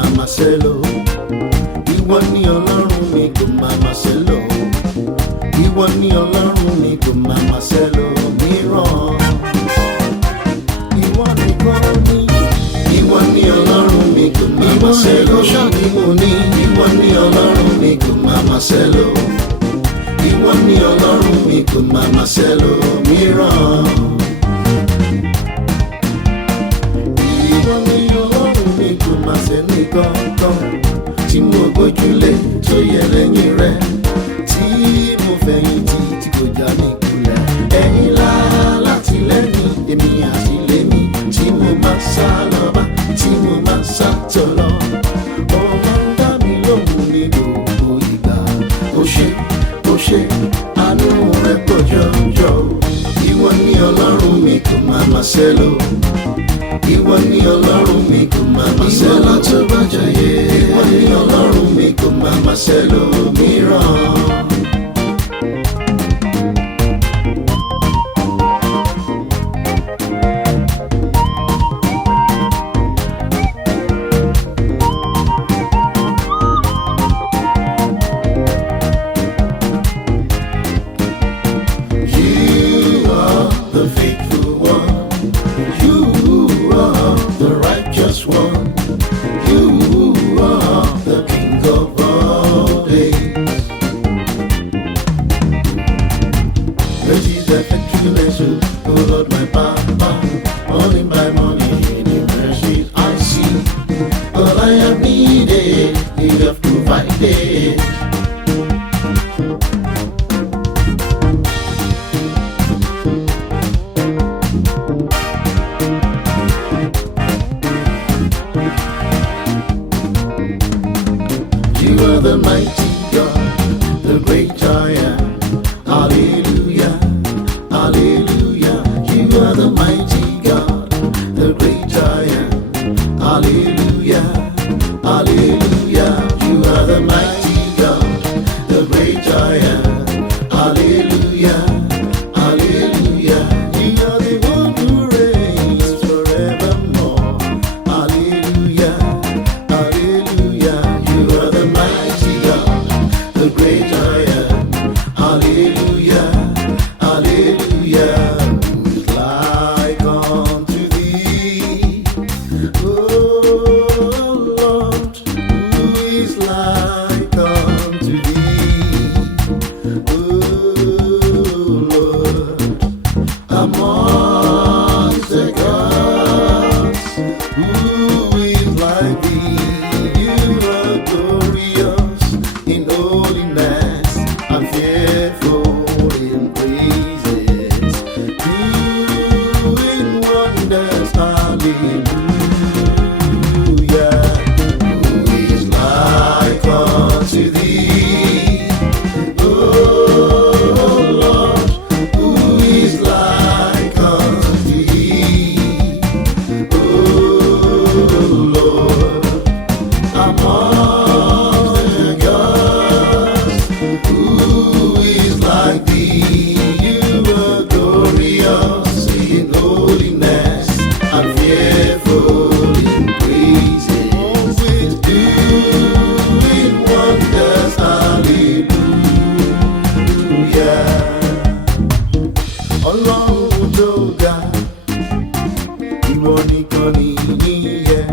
máa máa ṣe lọ. Ìwọ ni Ọlọ́run mi kò máa máa ṣe lọ. Ìwọ ni Ọlọ́run mi kò máa máa ṣe lọ mìíràn. Ìwọ nìkan ni. Ìwọ ni Ọlọ́run mi kò máa máa ṣe lọ. Ìwọ ni Ọlọ́run mi kò máa máa ṣe lọ. Ìwọ ni Ọlọ́run mi kò máa máa ṣe lọ mìíràn. Ìwọ ni Ọlọ́run mi kò máa ṣe ní kankan tí mo gbójúlé tó yẹ lẹ́yìn rẹ̀, tí mo fẹ̀yìntì tí kò já mi kulẹ̀. Ẹ̀yin láti lẹ́yìn èmi àti lèmi tí mo máa sá lọ bá, tí mo máa sá tọ̀ lọ. Ọmọ ń dá mi lóhùn ní gbogbo ìgbà. Ó ṣe àánú rẹ̀ pọ̀ jọjọ. Ìwọ ni Ọlọ́run mi kò máa máa ṣe lọ. Ìwọ ni Ọlọ́run mi kò máa máa ṣe lọ. Ìwọ tó bá jayé. Ìwọ ni Ọlọ́run mi kò máa máa ṣe lọ mìíràn. You are the mighty God, the great I am. Hallelujah, hallelujah. You are the mighty God, the great I am. Hallelujah, hallelujah. You are the mighty God, the great I am. Hallelujah, hallelujah. You are the one who reigns forevermore. Hallelujah, hallelujah. You are the mighty God, the great I am. Hallelujah, hallelujah. Who is like unto thee, oh Lord? Who is like unto thee, oh Lord? Amongst the gods, who is like thee? You are glorious in holiness and fearful in praises, doing wonders. Hallelujah. Who is like unto thee, oh Lord? Who is like unto thee, oh Lord? Among the gods, who is like thee? You are glorious in holiness and fearful in praises, doing wonders. Hallelujah. Ọlọ́run tó ga, ìwọ nìkan nìyẹn.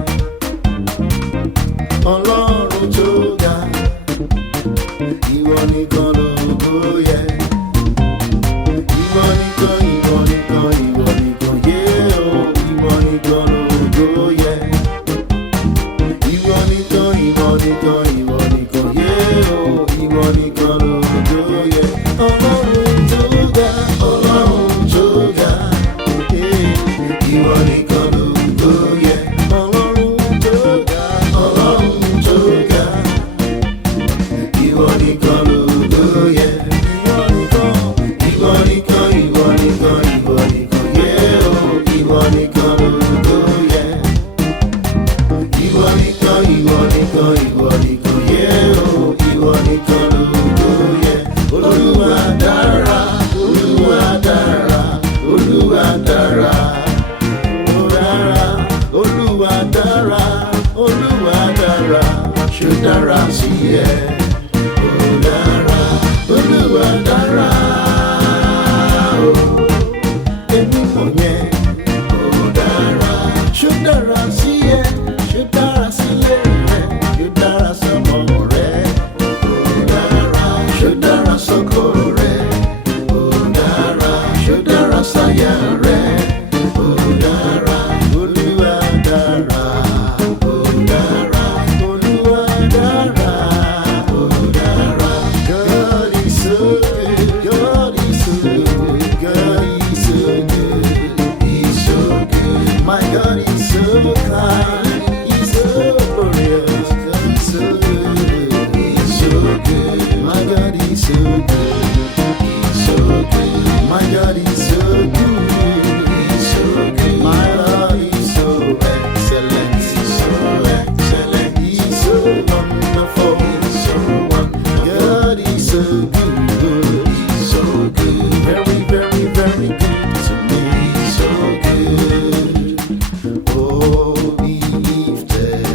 Ọlọ́run tó ga, ìwọ nìkan lógo yẹ. Ìwọ nìkan, ìwọ nìkan, ìwọ nìkan yẹ o. Ìwọ nìkan lógo yẹ. Ìwọ nìkan, ìwọ nìkan, ìwọ nìkan yẹ o. Ìwọ nìkan lógo yẹ. Ọlọ́run tó ga, Ọlọ́run tó ga, ìwọ nìkan lógo yẹ. Ọlọ́run tó ga, Ọlọ́run tó ga, ìwọ nìkan lógo yẹ. Ìwọ nìkan, ìwọ nìkan, ìwọ nìkan, ìwọ nìkan yẹ o. Ìwọ nìkan lógo yẹ. Ìwọ nìkan, ìwọ nìkan, ìwọ nìkan yẹ o. Ìwọ nìkan lógo yẹ. Olúwa dára, Olúwa dára, Olúwa dára, ó dára, Olúwa dára, Olúwa dára. Shudara siye, Odara, Oluwa dara, Emi monye, Odara, Shudara siye, Shudara siye, Shudara samore, Odara, Shudara sokore, Odara, Shudara sayare, Odara, Oluwa dara. My God, he's so kind, he's so glorious, he's so good, he's so good. My God, he's so good, he's so good. My God, he's so good, he's so good. My Lord, he's so excellent, he's so excellent, he's so wonderful, he's so wonderful. God, he's so good, he's so good, very, very, very good to me, he's so good. Oh, be lifted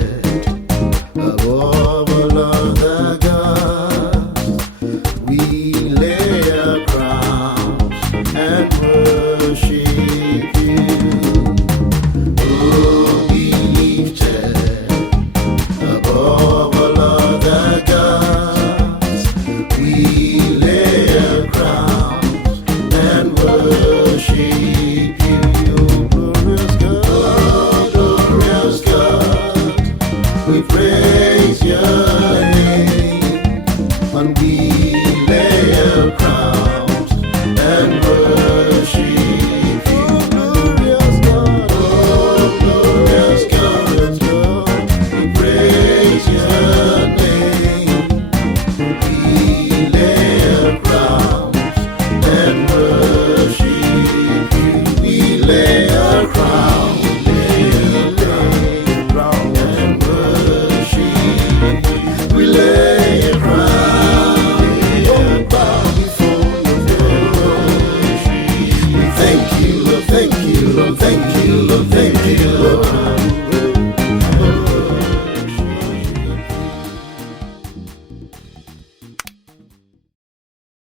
above all other gods. We lay our crowns and worship you. Oh, be lifted above all other gods. We lay our crowns and worship you. We praise your name and we